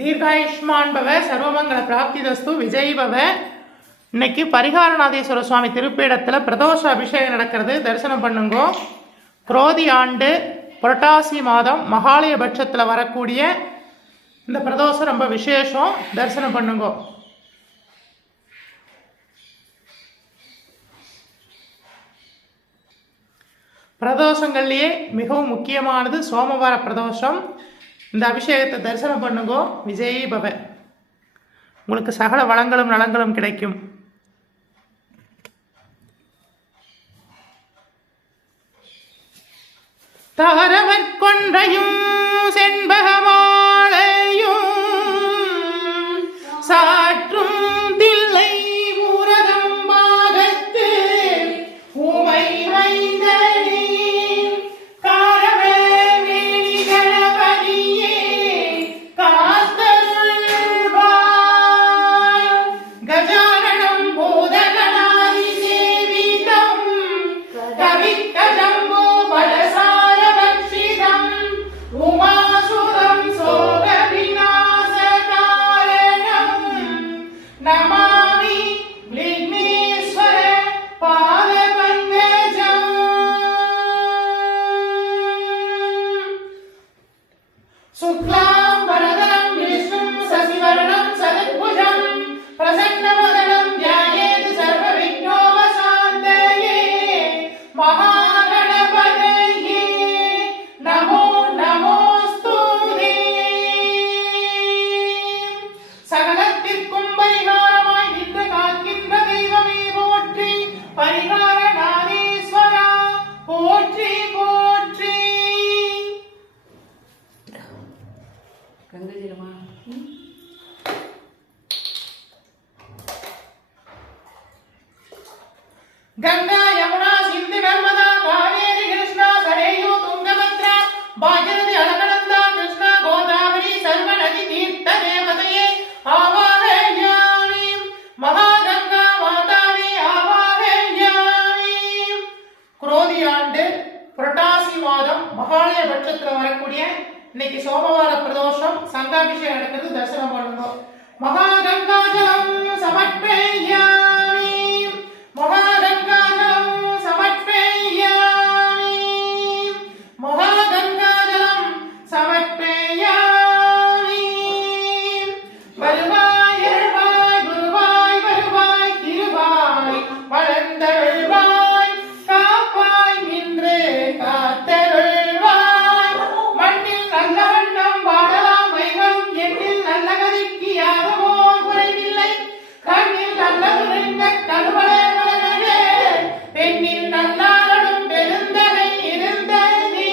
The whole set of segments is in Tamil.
தீர்காயுஷ்மான் பவ, சர்வமங்கள பிராப்திதஸ்து, விஜய் பவ. இன்னைக்கு பரிகாரநாதேஸ்வர சுவாமி திருப்பீடத்தில் பிரதோஷ அபிஷேகம் நடக்கிறது, தரிசனம் பண்ணுங்கோ. குரோதி ஆண்டு புரட்டாசி மாதம் மகாலய பட்சத்தில் வரக்கூடிய இந்த பிரதோஷம் ரொம்ப விசேஷம், தரிசனம் பண்ணுங்கோ. பிரதோஷங்கள்லேயே மிகவும் முக்கியமானது சோமவார பிரதோஷம். இந்த அபிஷேகத்தை தரிசனம் பண்ணுங்கோ. விஜய் பவ. உங்களுக்கு சகல வளங்களும் நலங்களும் கிடைக்கும். தாரவற்கொன்றையும் செண்பகமாலையும் சாற்றும் தில்லை ஊரகம்பாகத்து உமை மைந்தனே காரவேணிகளபதியே காத்தருள்வாய். கஜானனம் பூதகணாதி சேவிதம் கவிக்கஜம்போ பலசாரபக்ஷிதம் உமாசுதம் சோக விநாசகாரணம் நமாமி விக்னேஸ்வர பாதபங்கஜம். சுக்லாம் வரதரம் விஷ்ணும் சசிவரணம் சதுர்புஜம் பிரசன்னவதனம் த்யாயேத் சர்வ விக்னோபசாந்தயே. மகாகணபதயே நமோ நமோஸ்துதே. சகலத்திற்கும் பரிகாரமாய் நின்று காக்கின்ற தெய்வமே போற்றி. பரிகாரநாதேஸ்வரா போற்றி போற்றி. கங்கா யமுனா சிந்து நர்மதா காவேரி கிருஷ்ணா சரேயு துங்கபத்ரா பாகீரதி அலகநந்தா கிருஷ்ணா கோதாவரி சர்வ நதி தீர்த்த தேவதையே ஆவாஹயாமி. மகாகங்கா மாதாவே ஆவாஹயாமி. குரோதி ஆண்டு புரட்டாசி மாதம் மகாலய பட்சத்தில் வரக்கூடிய இன்னைக்கு சோமவார பிரதோஷம், சங்காபிஷேகம் நடக்கிறது, தரிசனம் பண்ணுங்க. மகாகங்காஜலம் சமர்ப்பயாமி. மகாகங்காஜலம் சமர்ப்பயாமி. மகாகங்காஜலம் சமர்ப்பயாமி. வருவாய் அருள்வாய் குருவாய் வருவாய் திருவாய் வளர்ந்தருள்வாய் காப்பாய் நின்று காத்தருள்வாய். மண்ணில் நல்ல வண்ணம் வாழலாம் வைகளும் எண்ணில் நல்ல கதிக்கு யாதமோ குறைவில்லை. கண்ணில் நல்ல துணிந்த கருவளே பெண்ணில் நல்லாரடும் பெருந்தகை இருந்ததே.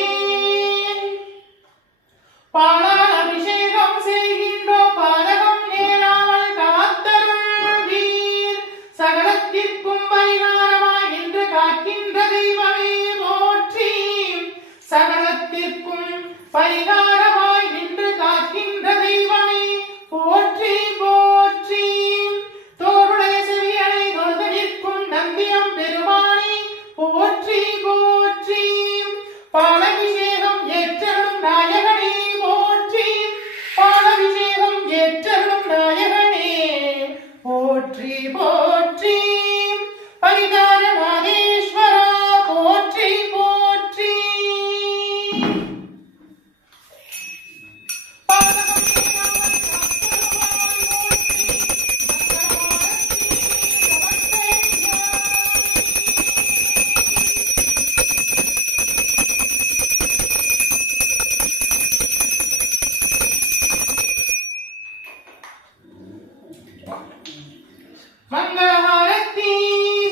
பாலால் அபிஷேகம் செய்கின்றோம் பாதகம் நேராமல் காத்தருள்வீர். சகலத்திற்கும் பரிகாரமாய் நின்று காக்கின்ற தெய்வமே போற்றி. சகலத்திற்கும் பரிகாரமாய் நின்று காக்கின்ற தெய்வமே போற்றி போற்றி. தோருடைய செவியனை தொழுது நிற்கும் நந்தியம் பெருமானே போற்றி போற்றி. பாலபிஷேகம் ஏற்றருளும் நாயகனே போற்றி. பாலபிஷேகம் ஏற்றருளும் நாயகனே போற்றி போற்றி. பரிகாரநாதேஸ்வரா போற்றி போற்றி. மங்களஹாரதி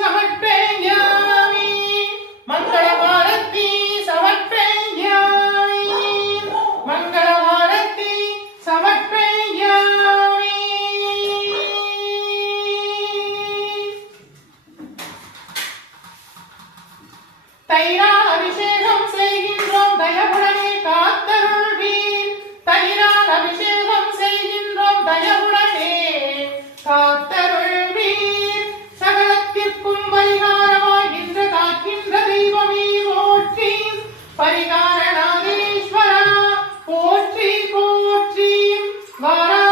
சமர்ப்பயாமி. மங்களஹாரதி சமர்ப்பயாமி. மங்களஹாரதி சமர்ப்பயாமி. தைரால் அபிஷேகம் செய்கின்றோம் தயவுடனே காத்தருள்வீர். தைரால் அபிஷேகம் செய்கின்றோம் தயவுடனே காத்தருள்வீர். சகலத்திற்கும் பரிகாரமாய் நின்று காக்கின்ற தெய்வமே போற்றி. பரிகாரநாதேஸ்வரா போற்றி போற்றி. வாரா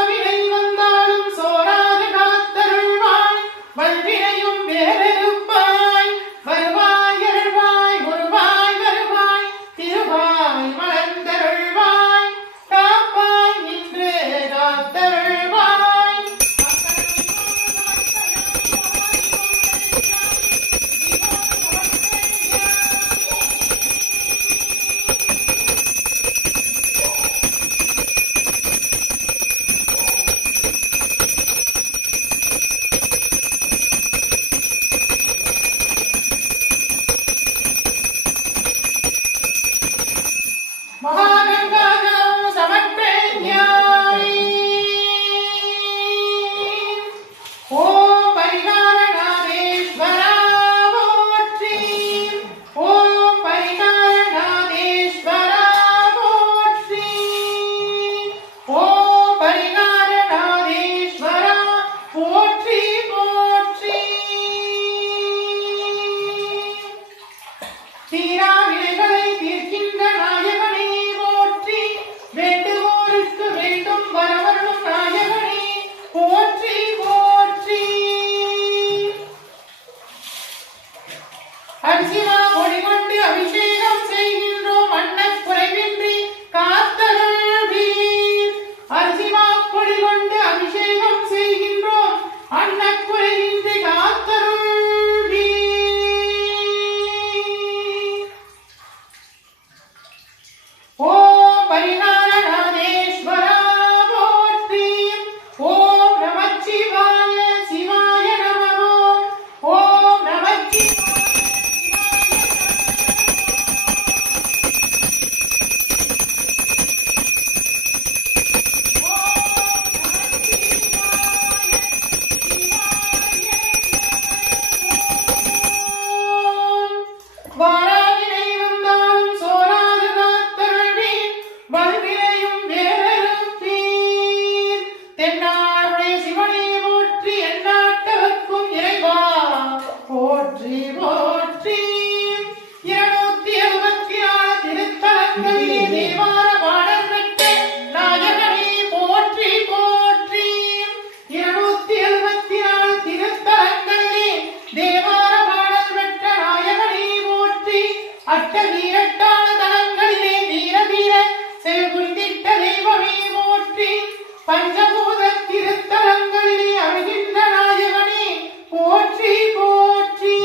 பஞ்சபூத திருத்தலங்களிலே அருகின்ற நாயகனே போற்றி போற்றி.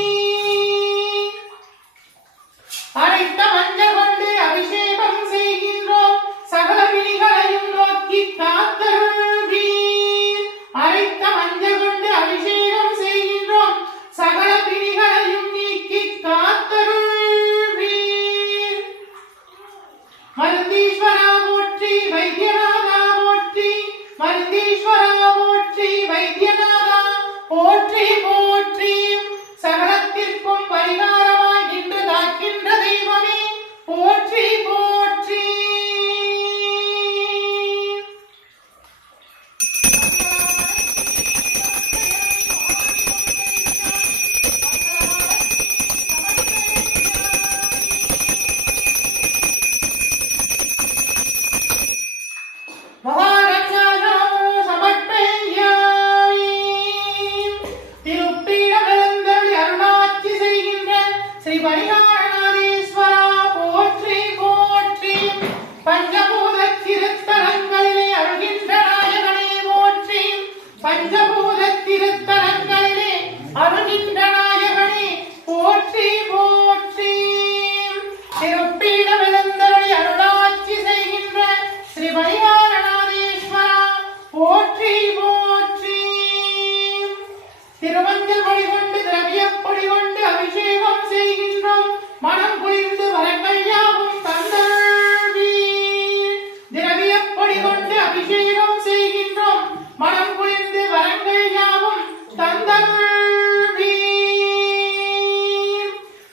அரைத்த மஞ்சள் கொண்டு அபிஷேகம் செய்கின்றோம், சகல விழிகளையும் நோக்கி காத்தருள்வீர். அரைத்த மஞ்சள் கொண்டு அபிஷேகம் செய்கின்றோம், சகல விழிகளையும் நீக்கி காத்தருள்வீர். மருந்தீஸ்வரா போற்றி, வைத்தியநாதா போற்றி, மருந்தீஸ்வரா போற்றி, வைத்தியநாதா போற்றி போற்றி. சகலத்திற்கும் பரிகாரமாய் நின்று காக்கின்ற தெய்வமே போற்றி போற்றி. ஸ்ரீ பரிகாரணாதீஸ்வரா போற்றி போற்றி. பஞ்சபூத திருத்தலங்களிலே அருகின்ற நாயகனே போற்றி. பஞ்சபூத திருத்தலங்களிலே அருகின்ற நாயகனே போற்றி போற்றி. திருப்பீடம் எழுந்தருளி அருளாட்சி செய்கின்ற ஸ்ரீ பரிகாரணாதீஸ்வரா போற்றி போற்றி. திருமஞ்சள் பொடி கொண்டு திரவியப்பொடி கொண்டு அபிஷேகம் செய்கின்றோம், மனம் குளிர்ந்து வரங்கள் யாவும் தந்தருள்வீர். திரவியப்பொடி கொண்டு அபிஷேகம் செய்கின்றோம், மனம் குளிர்ந்து வரங்கள் யாவும் தந்தருள்வீர்.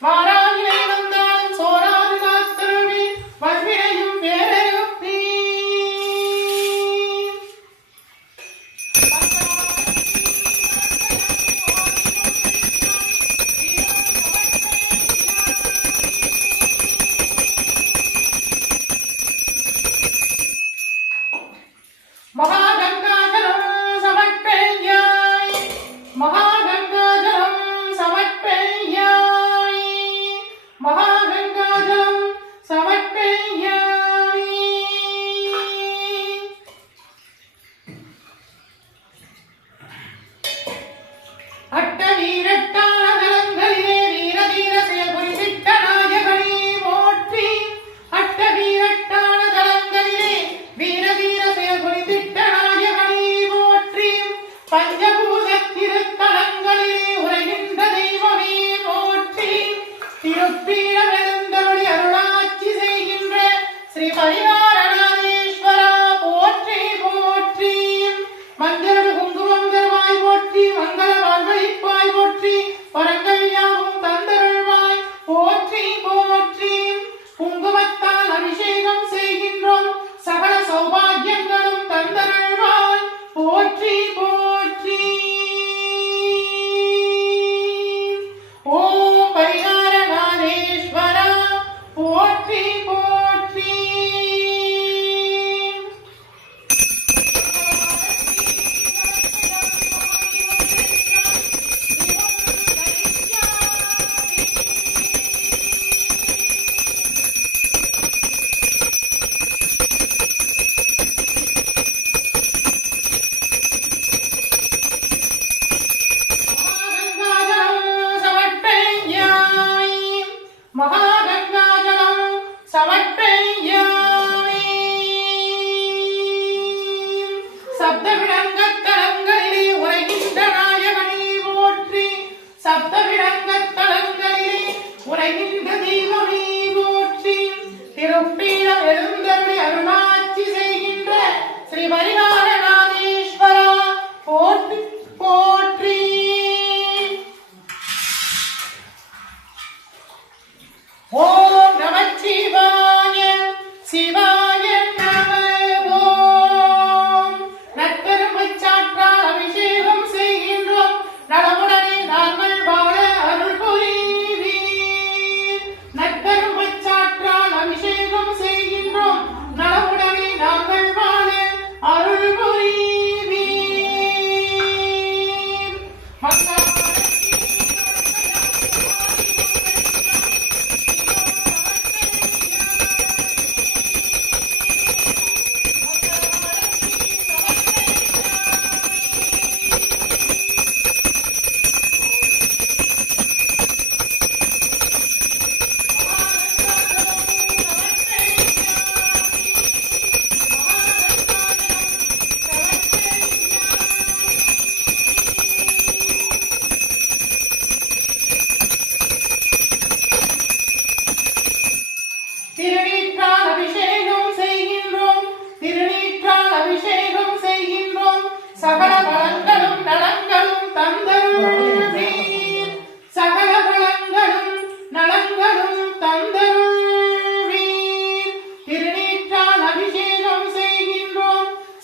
வாராவிலை வந்தாலும் சோராது காத்தருள்வீர், வல்வினையும் வேறறுப்பீர். மகாகங்காஜலம் சமர்ப்பயாமி, மகாகங்காஜலம் சமர்ப்பயாமி, மகாகங்காஜலம் சமர்ப்பயாமி. அட்ட வீரட்டான தலங்களிலே வீர தீர செயல் புரிந்திட்ட நாயகனே போற்றி. அட்ட வீரட்டான தலங்களிலே வீர தீர செயல் புரிந்திட்ட நாயகனே போற்றி. பஞ்சபூத திருத்தலங்களிலே உரைகின்ற தெய்வமே போற்றி. திருப்பீடம் எழுந்தருளி அருளாட்சி செய்கின்ற ஸ்ரீ பரிகாரணாதீஸ்வரா போற்றி போற்றி. மஞ்சள் குங்குமம் தருவாய் போற்றி, மங்கள வாழ்வழிப்பாய் போற்றி, வரங்கள் யாவும் தந்தருள்வாய் போற்றி போற்றி. குங்குமத்தால் அபிஷேகம் செய்கின்றோம், சகல சௌபாகியங்களும் தந்தருள்வாய் போற்றி போற்றி. ஓம் பரிகாரணாதீஸ்வரா போற்றி போற்றி. மகாகங்காஜலம் சமர்ப்பயாமி. சப்தவிடங்கத்தலங்களிலே உரைகின்ற நாயகனே போற்றி. சப்தவிடங்கத்தலங்களிலே உரைகின்ற தெய்வமே போற்றி. திருப்பீடம் எழுந்தருளி அருளாட்சி செய்கின்ற ஸ்ரீ பரிகாரணாதீஸ்வரா போற்றி போற்றி. ஓம் நமச்சிவாய சிவாய நம. ஓம் நற்கரும்புச் சாற்றால் அபிஷேகம் செய்கின்றோம், நலமுடனே நாங்கள் வாழ அருள் புரிவீர். நற்கரும்புச் சாற்றால் அபிஷேகம் செய்கின்றோம், நலமுடனே நாங்கள் வாழ அருள்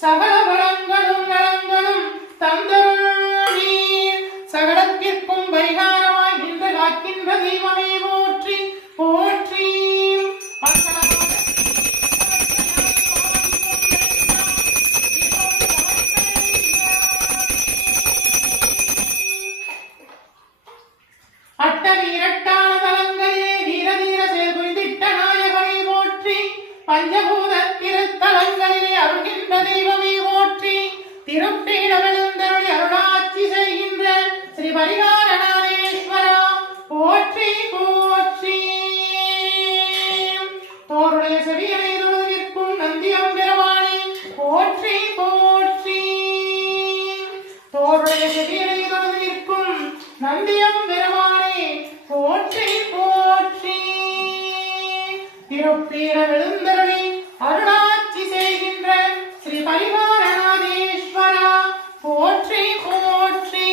சகல வளங்களும் நலங்களும் தந்தருள்வீர். சகலத்திற்கும் பரிகாரமாய் நின்று காக்கின்ற தெய்வமே போற்றி போற்றி. அட்ட வீரட்டான தலங்களிலே வீர தீர செயல்புரிந்திட்ட நாயகனை போற்றி. பஞ்சபூத திருத்தலங்களிலே அருள்கின்ற தெய்வமே போற்றி. திருப்பீடமெழுந்தருளி அருளாட்சி செய்கின்ற ஸ்ரீ பரிகாரநாதேஸ்வரா போற்றி போற்றி. தோருடைய செவியனை தொழுதிற்கும் நந்தியம் பெருமானே போற்றி போற்றி. தோருடைய செவியனை தொழுதிற்கும் நந்தியம் பெருமானே போற்றி போற்றி. திருப்பீடமெழுந்தருளி அருளாட்சி செய்கின்ற ஸ்ரீ பரிகாரநாதேஸ்வரா போற்றி போற்றி.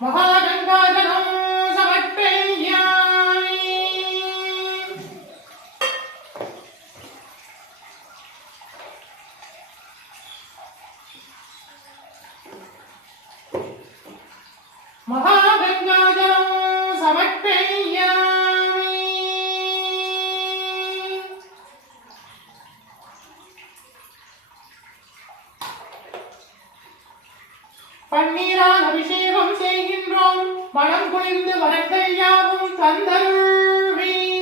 மகாகங்காஜலம் சமர்ப்பயாமி. மகாகங்காஜலம் சமர்ப்பயாமி. பன்னீரால் அபிஷேகம் செய்கின்றோம். மனம் குளிர்ந்து வரங்கள் யாவும் தந்தருள்வீர்.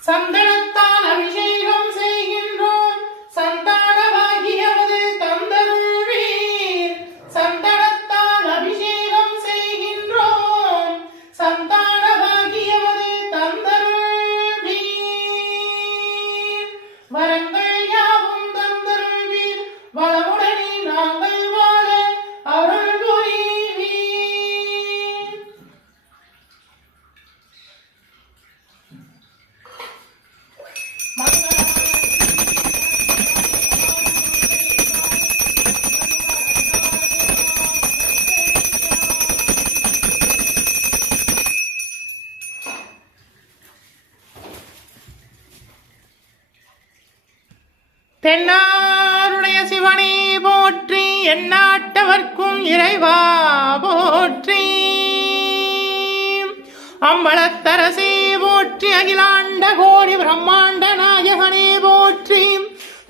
சந்தனத்தால் அபிஷேகம் செய்கின்றோம். சந்தானமாகியவது தந்தருள்வீர். சந்தனத்தால் அபிஷேகம் செய்கின்றோம். சந்தானமாகியவது தந்தருள்வீர். வரங்கள் யாவும் தந்தருள்வீர். வளமுடனே நாங்கள் வாழ அருள் புரிவீர். தென்னாருடைய சிவனே போற்றி. எந்நாட்டவர்க்கும் இறைவா போற்றி. அம்பலத்தரசே போற்றி. அகிலாண்ட கோடி பிரம்மாண்ட நாயகனே போற்றி.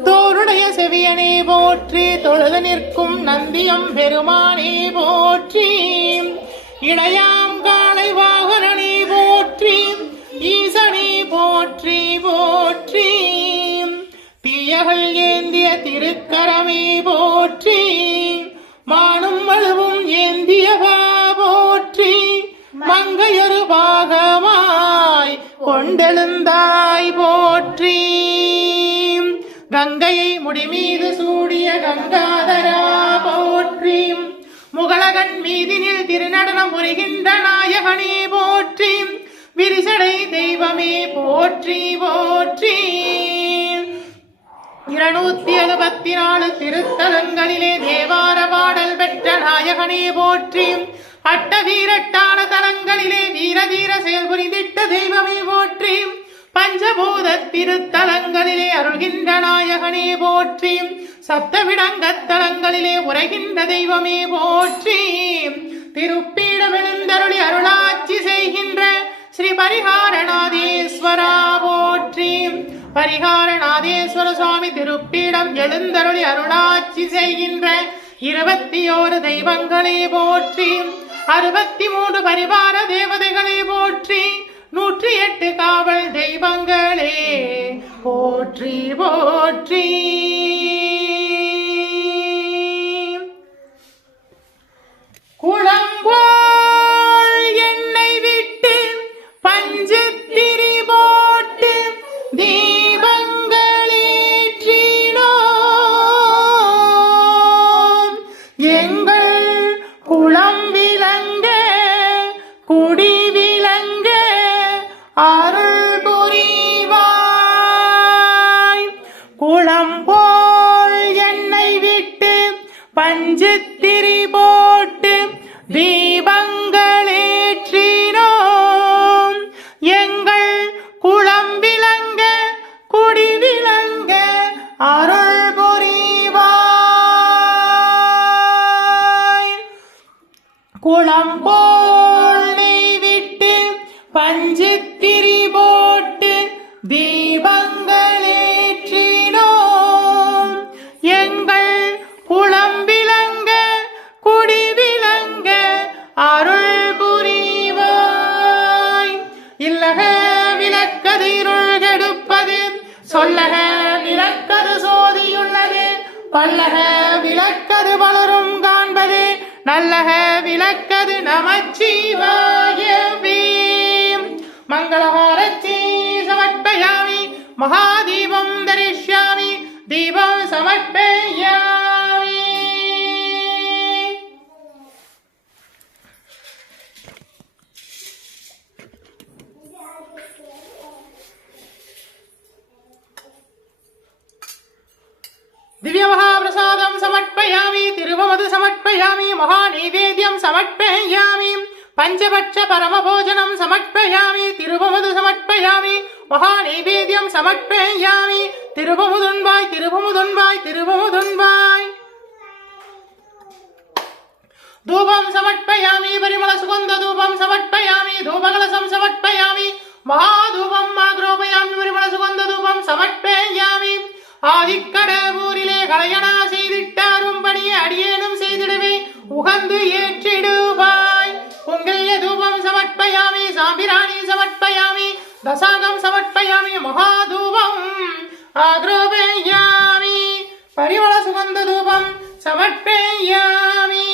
தோருடைய செவியனே போற்றி. தொழுது நிற்கும் நந்தியம் பெருமானே போற்றி. இளையாம் காளை வாகனனே போற்றி. ஈசனே போற்றி போற்றி. தீயகள் ஏந்திய திருக்கரமே போற்றி. மானும் வலுவும் ஏந்தியவா போற்றி. மங்கையொரு பாகமாய் கொண்டெழுந்தாய் போற்றி. கங்கையை முடிமீது சூடிய கங்காதரா போற்றி. முகலகன் மீதினில் திருநடனம் புரிகின்ற நாயகனே போற்றி. விரிசடை தெய்வமே போற்றி போற்றி. 274 திருத்தலங்களிலே தேவார பாடல் பெற்ற நாயகனே போற்றி. அட்ட வீரட்டான தலங்களிலே வீரதீர செயல்புரிந்திட்ட தெய்வமே போற்றி. பஞ்சபூத திருத்தலங்களிலே அருள்கின்ற நாயகனே போற்றி. சப்தவிடங்கத்தலங்களிலே உரைகின்ற தெய்வமே போற்றி. திருப்பீடமெழுந்தருளி அருளாட்சி செய்கின்ற ஸ்ரீ பரிகாரநாதேஸ்வரா போற்றி. பரிகாரநாதேஸ்வர சுவாமி திருப்பீடம் எழுந்தருளி அருளாட்சி செய்கின்ற 21 தெய்வங்களே போற்றி. 63 பரிவார தேவதைகளே போற்றி. 108 காவல் தெய்வங்களே போற்றி போற்றி. குளம்போல் அருள் புரிவாய். குளம் போல் என்னை விட்டு பஞ்சுத்திரி போட்டு தீபங்களேற்றினோம். எங்கள் குளம் விளங்க குடி விளங்க அருள் புரிவாய். குளம் போல் நெய் விட்டு பஞ்சுத்திரி போட்டு தீபங்களேற்றினோம். எங்கள் குளம் விளங்க குடி விளங்க அருள் புரிவாய். இல்லக விளக்கது இருள் கெடுப்பது சொல்லக விளக்கது சோதியுள்ளது. பல்லக விளக்கது பலரும் காண்பது நல்லக விளக்கது நமச்சிவாயவே. மங்களஹாரத்தி சமர்ப்பயாமி மகாதீபம் தரிஷ்யாமி தீபம் சமர்ப்பயாமி. திவ்ய மகாபிரசாதம் சமர்ப்பயாமி திருவமது சமர்ப்பயாமி மகாநைவேத்யம் சமர்ப்பயாமி பஞ்சபட்ச பரமபோஜனம் சமர்ப்பயாமி திருவமது சமர்ப்பயாமி மகாநைவேத்யம் சமர்ப்பயாமி திருவமுதுன்பாய் திருவமுதுன்பாய் திருவமுதுன்பாய். தூபம் சமர்ப்பயாமி பரிமள சுகந்த தூபம் சமர்ப்பயாமி தூபகலசம் சமர்ப்பயாமி மகாதூபம் ஆக்ரோபயாமி பரிமள சுகந்த தூபம் சமர்ப்பயாமி. ஆதிக்கடவூரிலே கலையனா செய்திட்டாரும் பணியை அடியேனும் செய்திடவே உகந்து ஏற்றிடுவாய். பொங்கல்ய தூபம் சமர்ப்பயாமி சாம்பிராணி சமர்ப்பயாமி தசாகம் சமர்ப்பயாமி மகாதூபம் ஆக்ரோபயாமி பரிமள சுகந்த தூபம் சமர்ப்பயாமி.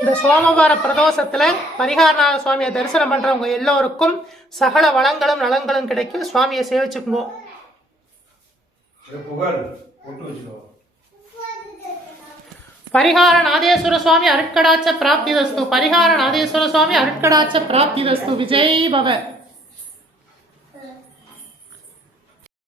இந்த சோமவார பிரதோஷத்துல பரிகாரநாத சுவாமியை தரிசனம் பண்றவங்க எல்லோருக்கும் சகல வளங்களும் நலங்களும் கிடைக்கும். சுவாமியை சேவிச்சுக்குங்க. பரிகார நாதேஸ்வர சுவாமி அருட்கடாச்ச பிராப்திதஸ்து. பரிகார நாதேஸ்வர சுவாமி அருட்கடாச்ச பிராப்திதஸ்து. விஜய் பவ.